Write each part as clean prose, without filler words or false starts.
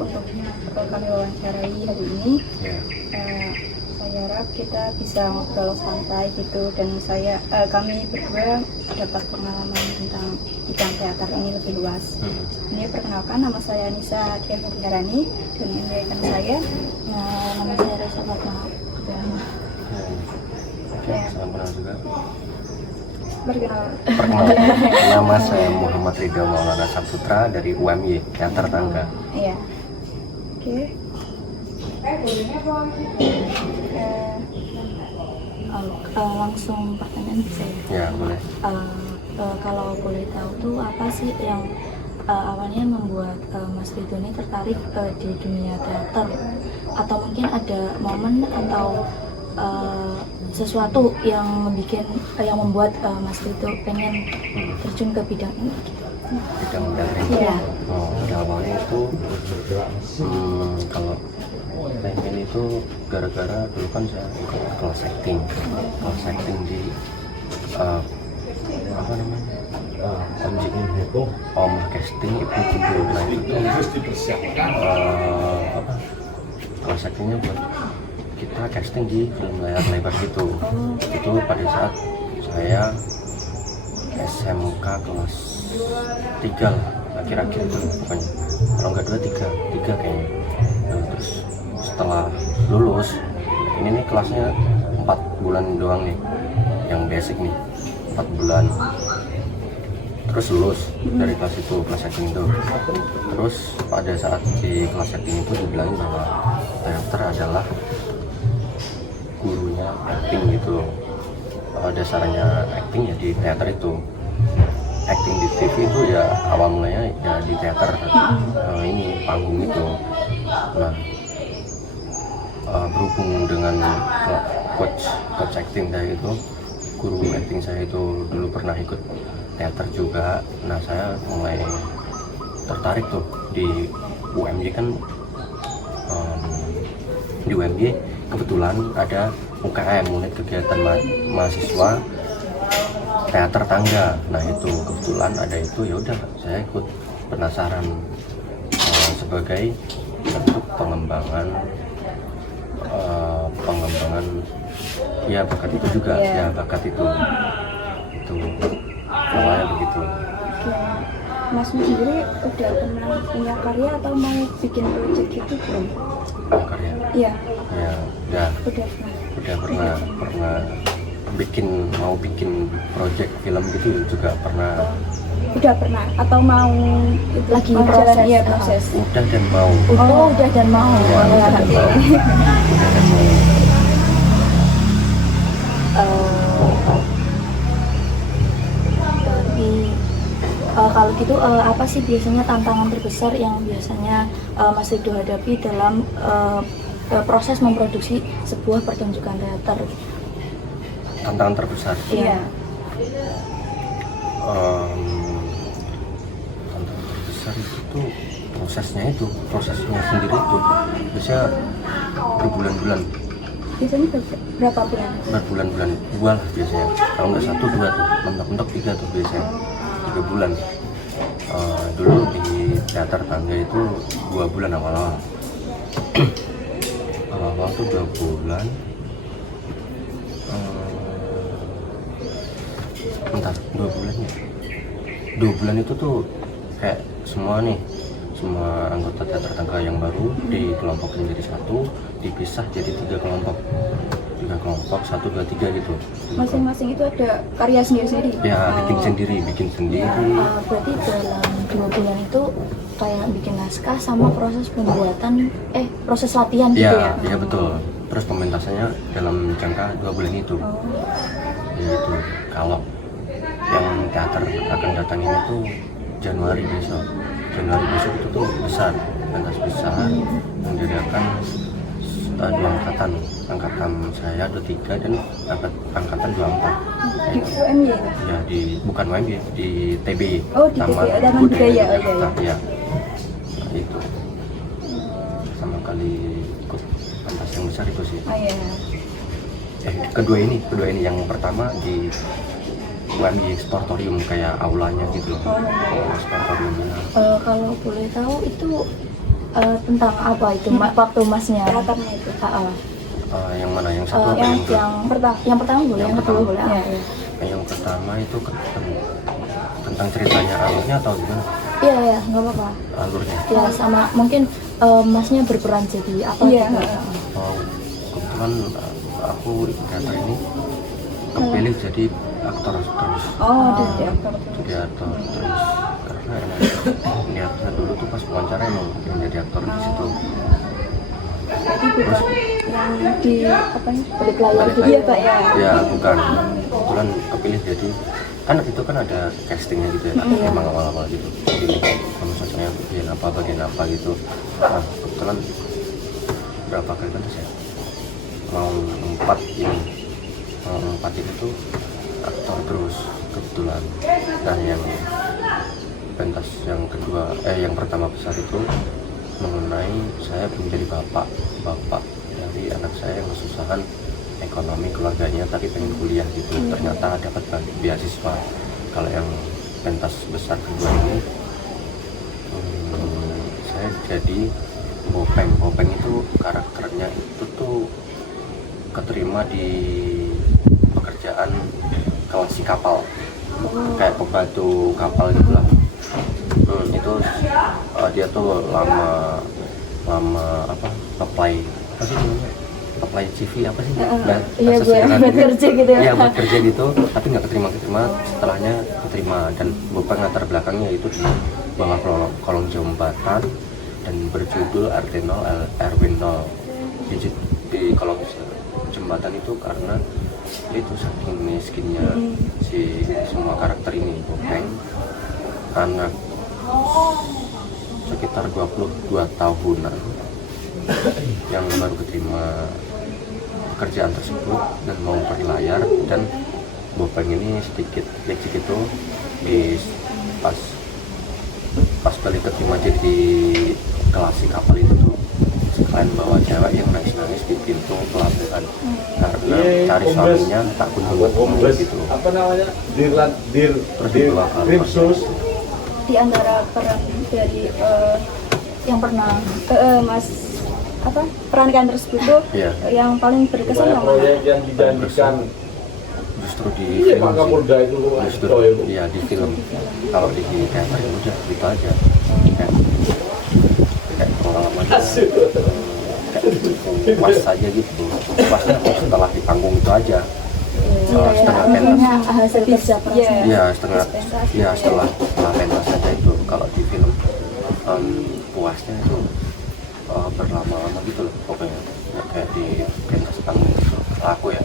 untuk kami wawancarai hari ini. Saya harap kita bisa ngobrol santai gitu, dan kami berdua dapat pengalaman tentang bidang teater ini lebih luas. Ini perkenalkan, nama saya Nisa Dianarani, dan ini rekan saya, nama saya Reza Fatma. Salam kenal juga. Perkenalkan, Nama saya Muhammad Ridho Maulana Saputra dari UMY Teater Tangga. Iya. Oke. Langsung pertanyaan bisa ya? Ya, boleh. Kalau boleh tahu tuh apa sih yang awalnya membuat Mas Ridho ini tertarik di dunia teater, atau mungkin ada momen atau sesuatu yang membuat Mas Ridho pengen terjun ke bidang ini? Bidang ini. Iya. Awalnya itu kalau pengen itu gara-gara dulu kan saya ikut kelas acting di apa namanya, Om Casting Ibnu Kidul. Nah itu kelas actingnya buat kita casting di film layar lebar gitu. Itu pada saat saya SMK kelas 3 lah, akhir-akhir itu pokoknya, kalau nggak 3 kayaknya. Nah, terus setelah lulus, ini nih kelasnya 4 bulan doang nih, yang basic nih 4 bulan, terus lulus dari kelas itu, kelas acting itu. Terus pada saat di kelas acting itu dibilangin bahwa teater adalah gurunya acting gitu, dasarnya acting ya di teater itu. Acting di TV itu ya awal mulanya ya di teater, ini panggung itu. Nah, berhubung dengan coach acting saya itu, guru acting saya itu dulu pernah ikut teater juga. Nah, saya mulai tertarik tuh di UMY kan. Di UMY kebetulan ada UKM, unit kegiatan mahasiswa teater tangga. Nah itu kebetulan ada itu, ya udah saya ikut, penasaran sebagai bentuk pengembangan ya bakat itu juga. Ya bakat itu awalnya begitu. Mas sendiri udah pernah punya karya atau mau bikin project gitu belum? Karya? Iya. Ya udah pernah mau bikin project film gitu juga pernah. Udah pernah atau mau lagi proses? Iya, proses. Udah dan mau. Udah dan mau. Ya, udah dan mau. Kalau gitu apa sih biasanya tantangan terbesar yang biasanya Mas Ridho hadapi dalam proses memproduksi sebuah pertunjukan teater? Tantangan terbesar? Iya. Tantangan terbesar itu tuh prosesnya sendiri itu biasanya berbulan-bulan. Biasanya berapa bulan? Berbulan-bulan, 2 lah biasanya. Kalau nggak 1, 2 tuh, mentok-mentok 3 tuh biasanya. 3 bulan. Dulu di teater tangga itu 2 bulan awal-awal. Awal-awal tuh 2 bulan. Bentar, 2 bulan ya. 2 bulan itu tuh kayak semua anggota teater tangga yang baru dikelompokin jadi 1, dipisah jadi 3 kelompok, 1, 2, 3 gitu. Masing-masing itu ada karya sendiri-sendiri? Ya, bikin sendiri. Berarti dalam 2 bulan itu kayak bikin naskah sama proses pembuatan, proses latihan gitu ya? Iya betul. Terus pementasannya dalam jangka 2 bulan itu. Gitu. Kalau yang teater akan datang ini tuh Januari besok itu tuh besar, pentas besar yang diadakan 2 angkatan saya 23 dan angkatan 24. Di UMY? Ya, bukan UMY, di TB. Di Taman Budaya. Ya. Nah, itu sama kali ikut pentas yang besar itu sih. Iya. Kedua ini yang pertama di UMY Sportorium, kayak aulanya gitu loh. Sportoriumnya. Kalau boleh tahu itu Tentang apa itu waktu masnya? karakternya itu. Yang mana? Yang satu apa yang yang kedua? Yang pertama boleh, yang kedua boleh. Ya, ya. Yang pertama itu tentang ceritanya alurnya atau gimana? Iya, ya, nggak apa-apa. Alurnya. Ya, sama mungkin masnya berperan jadi apa? Iya, gitu. Oh, kebetulan aku di teater ini kepilih jadi aktor terus. Oh, jadi aktor terus. Jadi aktor terus karena emang lihatnya dulu tuh pas wawancara emang ingin jadi aktor di situ. Jadi bukan yang di apa ya? Balik layar Balik gitu Iya ya, Pak ya. Ya bukan, kebetulan kepilih jadi kan itu kan ada castingnya gitu ya, emang awal-awal gitu. Jadi kamu cocoknya bagian apa gitu. Nah kebetulan berapa kali kan saya mau 4 ini, mau 4 ini tuh aktor terus kebetulan. Nah yang pentas yang kedua, yang pertama besar itu mengenai saya menjadi bapak dari anak saya yang kesusahan ekonomi keluarganya tapi pengen kuliah gitu, ternyata dapat beasiswa. Kalau yang pentas besar kedua ini saya jadi Bopeng itu karakternya itu tuh keterima di pekerjaan kawasi kapal, kayak pembantu kapal gitu lah. Itu dia tuh lama apply apa sih namanya, apply CV apa sih Iya, buat kerja gitu ya. Iya buat kerja gitu tapi nggak keterima, setelahnya keterima. Dan Bopeng latar belakangnya itu di bawah kolong jembatan dan berjudul Ardenol Erwinol. Di kolong jembatan itu karena itu saking miskinnya si semua karakter ini. Bopeng anak sekitar 22 tahunan yang baru keterima pekerjaan tersebut dan mau berlayar, dan Bopeng ini sedikit licik itu di pas balik keterima jadi kelas kapal itu tuh sekalian bawa cewek yang nangis di pintu pelabuhan karena cari suaminya tak kunjung gitu. Apa namanya? Terus dibawa ke Ripsus. Di antara peran dari Yang pernah Mas apa perankan tersebut tuh Iya. yang paling berkesan Banyak yang mana? proyek yang dijanjikan. Justru di Iya, film Pak Kapolda itu justru proyek. iya di film. Kalau di teater ya udah gitu aja, kayak pengalaman kayak puas aja gitu. Puasnya setelah di panggung itu aja. Setengah pentas. maksudnya hasil kerja keras. Iya. Iya setelah pentas saja itu. Kalau di film puasnya itu berlama-lama gitu loh pokoknya, nggak kayak di pentas panggung gitu. Aku ya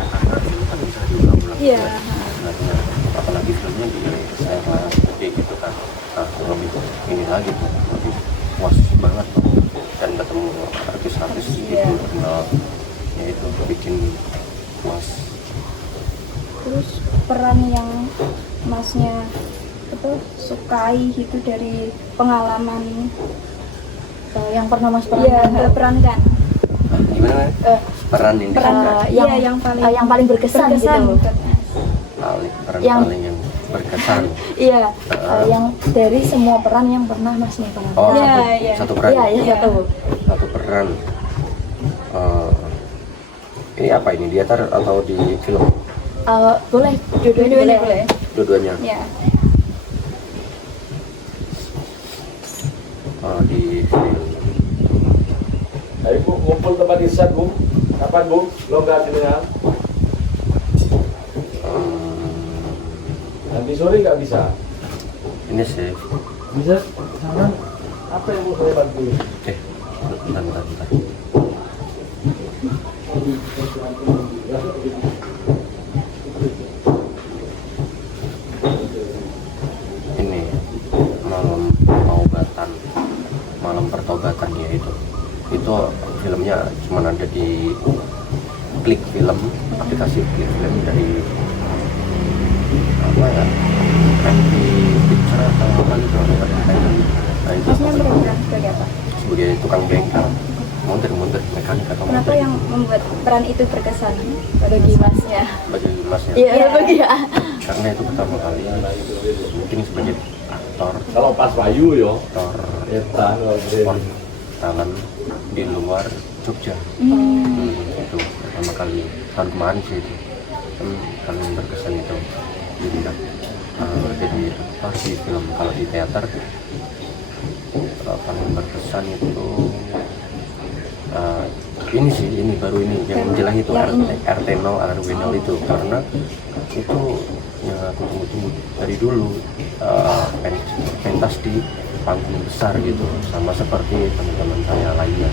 karena film kan bisa diulang-ulang. Iya. Sebenarnya apalagi filmnya di era gede gitu kan, lebih ini lagi tuh lebih puas banget tuh, dan ketemu artis-artis gitu kenal, ya itu bikin puas. Terus peran yang masnya itu sukai itu dari pengalaman Yang pernah mas iya perankan. perankan Gimana peran ini yang paling berkesan gitu. peran yang- paling yang berkesan. Iya, yang dari semua peran yang pernah masnya perankan. Oh, Iya, satu peran. Iya, ya satu. Satu peran. Ini apa ini, di teater atau di film? Boleh, dua-duanya boleh. Dua-duanya. Ya. Di film. Ayo Bu, ngumpul tempat isat Bu. Kapan Bu? Longgar dengan. Nanti sore nggak bisa. Ini sih. Bisa sama. Apa yang mau saya bantu? Bentar. Ini malam pertobatan ya itu filmnya cuma ada di Klik Film, aplikasi Klik Film dari apa ya, MV Picture atau apa gitu. Nah itu Masnya berperan sebagai apa? sebagai tukang bengkel, mundur mekanik atau Kenapa yang membuat peran itu berkesan bagi masnya? bagi masnya? Iya, bagi ya. Karena itu pertama kali mungkin sebagai aktor aktor Kalau pas Bayu yo, aktor etan sport tangan di luar Jogja. Itu pertama kali tahun kemarin sih itu kan paling berkesan itu jadi aktor di film. Kalau di teater paling berkesan itu ini baru ini yang menjelang itu RT0 RW0 itu, karena itu yang aku tunggu-tunggu dari dulu, pentas di panggung besar gitu, sama seperti teman-teman saya lainnya.